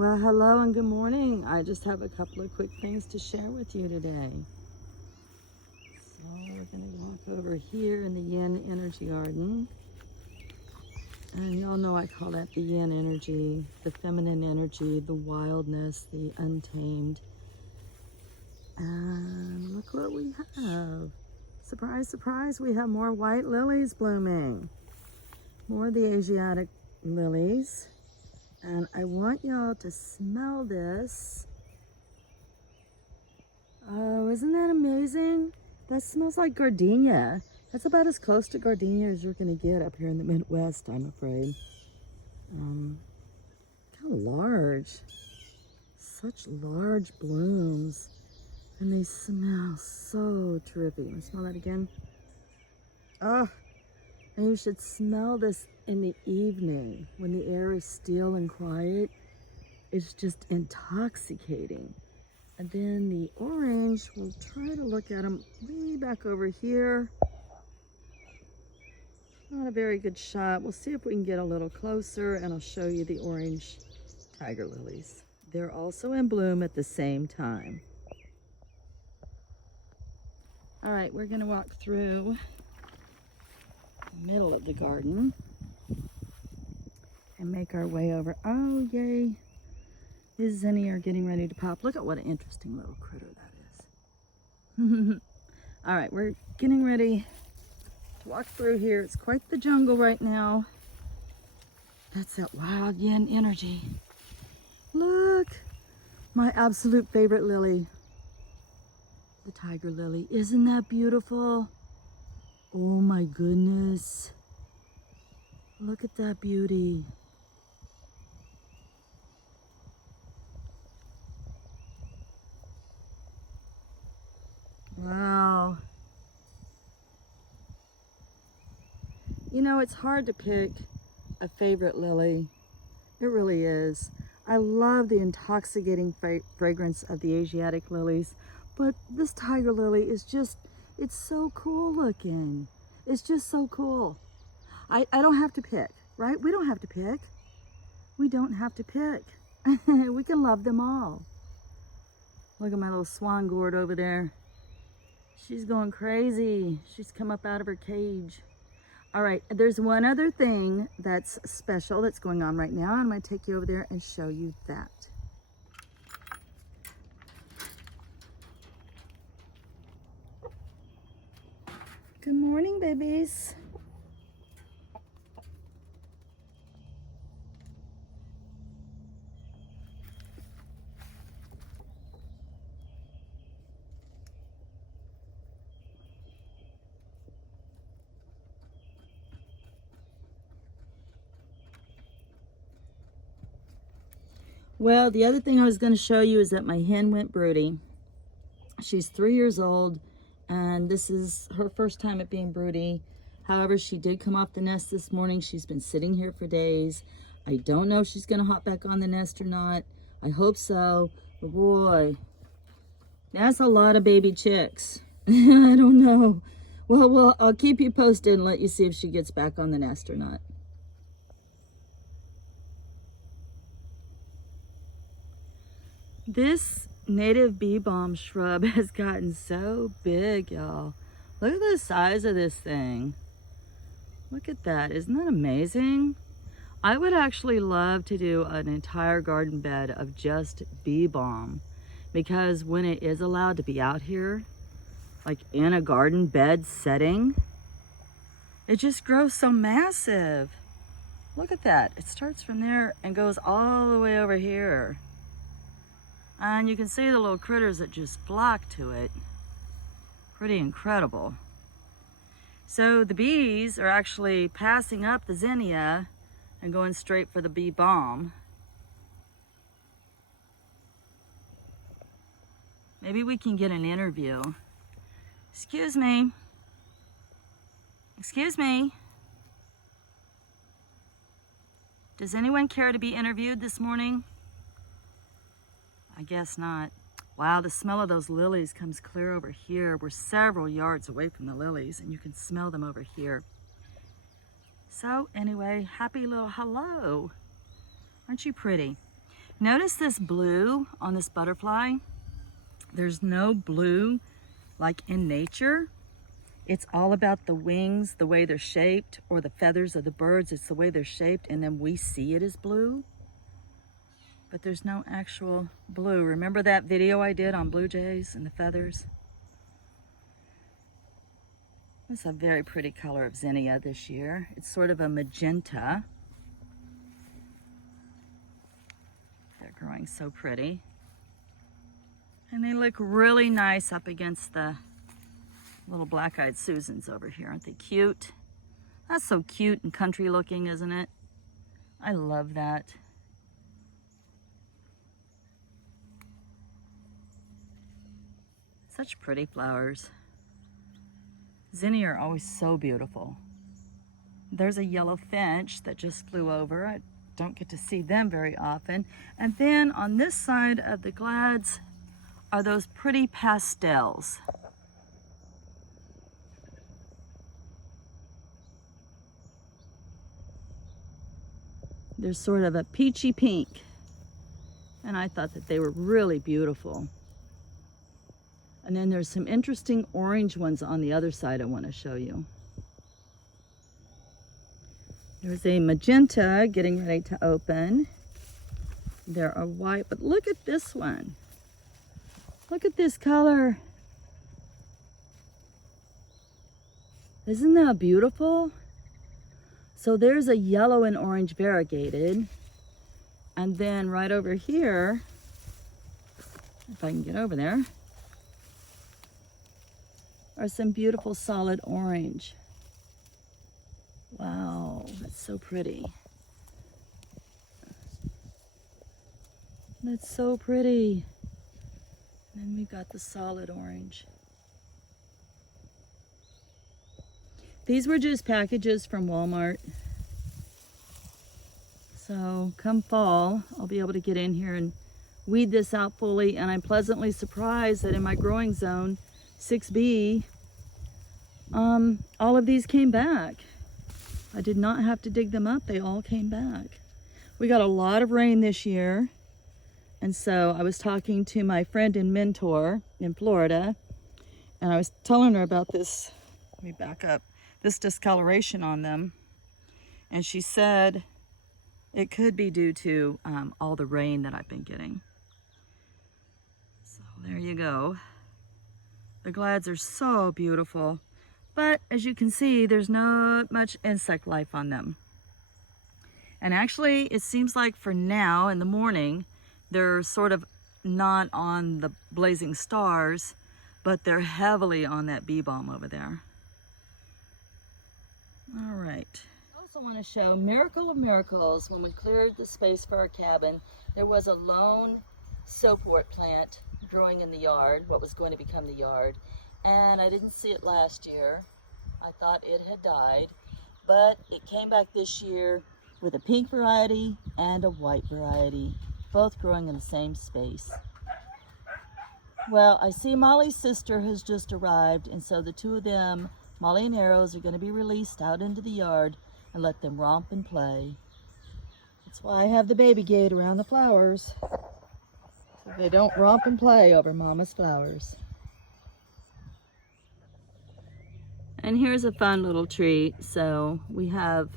Well, hello and good morning. I just have a couple of quick things to share with you today. So we're going to walk over here in the Yin Energy Garden. And y'all know I call that the Yin energy, the feminine energy, the wildness, the untamed. And look what we have. Surprise, surprise, we have more white lilies blooming. More of the Asiatic lilies. And I want y'all to smell this. Oh, isn't that amazing? That smells like gardenia. That's about as close to gardenia as you're gonna get up here in the Midwest, I'm afraid. How large. Such large blooms. And they smell so terrific. You wanna smell that again? Oh, and you should smell this in the evening when the air is still and quiet. It's just intoxicating. And then the orange, we'll try to look at them way back over here. Not a very good shot. We'll see if we can get a little closer and I'll show you the orange tiger lilies. They're also in bloom at the same time. All right, we're gonna walk through the middle of the garden and make our way over. Oh, yay. His zinnia are getting ready to pop. Look at what an interesting little critter that is. All right, we're getting ready to walk through here. It's quite the jungle right now. That's that wild yin energy. Look, my absolute favorite lily, the tiger lily. Isn't that beautiful? Oh my goodness. Look at that beauty. Wow. You know, it's hard to pick a favorite lily. It really is. I love the intoxicating fragrance of the Asiatic lilies, but this tiger lily is just, it's so cool looking. It's just so cool. I don't have to pick, right? We don't have to pick. We don't have to pick. We can love them all. Look at my little swan gourd over there. She's going crazy. She's come up out of her cage. All right, there's one other thing that's special that's going on right now. I'm going to take you over there and show you that. Good morning, babies. Well, the other thing I was going to show you is that my hen went broody. She's 3 years old, and this is her first time at being broody. However, she did come off the nest this morning. She's been sitting here for days. I don't know if she's going to hop back on the nest or not. I hope so. But boy, that's a lot of baby chicks. I don't know. Well, I'll keep you posted and let you see if she gets back on the nest or not. This native bee balm shrub has gotten so big, y'all. Look at the size of this thing. Look at that. Isn't that amazing? I would actually love to do an entire garden bed of just bee balm, because when it is allowed to be out here, like in a garden bed setting, it just grows so massive. Look at that. It starts from there and goes all the way over here. And you can see the little critters that just flock to it. Pretty incredible. So the bees are actually passing up the zinnia and going straight for the bee balm. Maybe we can get an interview. Excuse me. Excuse me. Does anyone care to be interviewed this morning? I guess not. Wow, the smell of those lilies comes clear over here. We're several yards away from the lilies, and you can smell them over here. So anyway, happy little hello. Aren't you pretty? Notice this blue on this butterfly. There's no blue like in nature. It's all about the wings, the way they're shaped, or the feathers of the birds. It's the way they're shaped, and then we see it as blue. But there's no actual blue. Remember that video I did on blue jays and the feathers? It's a very pretty color of zinnia this year. It's sort of a magenta. They're growing so pretty. And they look really nice up against the little black-eyed Susans over here. Aren't they cute? That's so cute and country looking, isn't it? I love that. Such pretty flowers. Zinnia are always so beautiful. There's a yellow finch that just flew over. I don't get to see them very often. And then on this side of the glads are those pretty pastels. They're sort of a peachy pink. And I thought that they were really beautiful. And then there's some interesting orange ones on the other side I want to show you. There's a magenta getting ready to open. There are white, but look at this one. Look at this color. Isn't that beautiful? So there's a yellow and orange variegated. And then right over here, if I can get over there, are some beautiful solid orange. Wow, that's so pretty. That's so pretty. And then we've got the solid orange. These were just packages from Walmart. So come fall, I'll be able to get in here and weed this out fully. And I'm pleasantly surprised that in my growing zone, 6B, all of these came back. I did not have to dig them up. They all came back. We got a lot of rain this year. And so I was talking to my friend and mentor in Florida, and I was telling her about this, let me back up, this discoloration on them. And she said it could be due to all the rain that I've been getting. So there you go. The glads are so beautiful. But as you can see, there's not much insect life on them. And actually, it seems like for now in the morning, they're sort of not on the blazing stars, but they're heavily on that bee balm over there. All right. I also want to show miracle of miracles. When we cleared the space for our cabin, there was a lone soapwort plant growing in the yard, what was going to become the yard. And I didn't see it last year. I thought it had died, but it came back this year with a pink variety and a white variety, both growing in the same space. Well, I see Molly's sister has just arrived, and so the two of them, Molly and Arrows, are going to be released out into the yard and let them romp and play. That's why I have the baby gate around the flowers, so they don't romp and play over Mama's flowers. And here's a fun little treat. So we have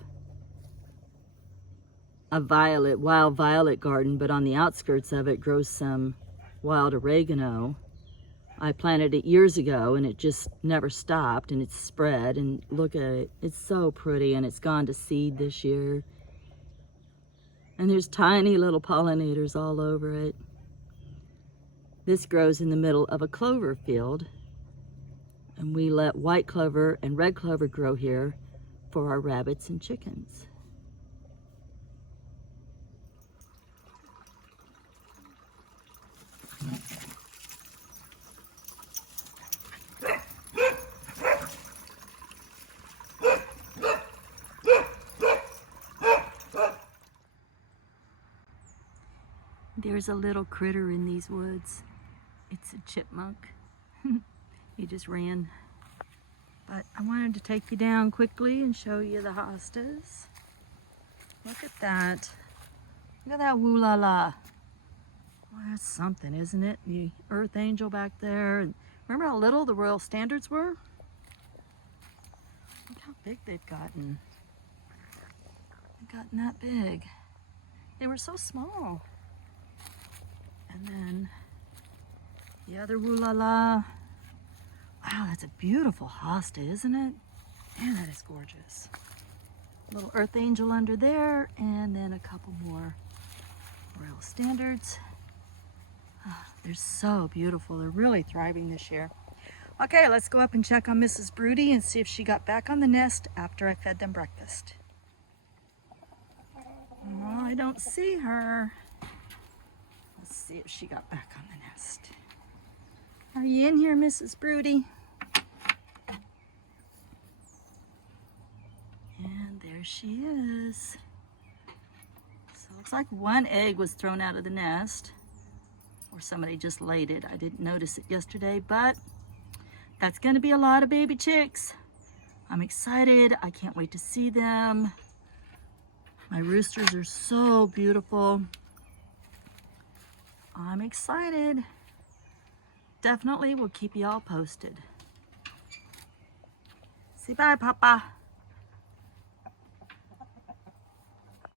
a wild violet garden, but on the outskirts of it grows some wild oregano. I planted it years ago and it just never stopped, and it's spread, and look at it. It's so pretty, and it's gone to seed this year. And there's tiny little pollinators all over it. This grows in the middle of a clover field. And we let white clover and red clover grow here for our rabbits and chickens. There's a little critter in these woods. It's a chipmunk. He just ran. But I wanted to take you down quickly and show you the hostas. Look at that. Look at that woo-la-la. Well, that's something, isn't it? The Earth Angel back there. And remember how little the Royal Standards were? Look how big they've gotten. They've gotten that big. They were so small. And then the other Woo-La-La. Wow, that's a beautiful hosta, isn't it? Man, that is gorgeous. Little Earth Angel under there, and then a couple more Royal Standards. Oh, they're so beautiful. They're really thriving this year. Okay, let's go up and check on Mrs. Broody and see if she got back on the nest after I fed them breakfast. Oh, I don't see her. Let's see if she got back on the nest. Are you in here, Mrs. Broody? And there she is. So it looks like one egg was thrown out of the nest, or somebody just laid it. I didn't notice it yesterday, but that's gonna be a lot of baby chicks. I'm excited. I can't wait to see them. My roosters are so beautiful. I'm excited. Definitely will keep y'all posted. Say bye, Papa.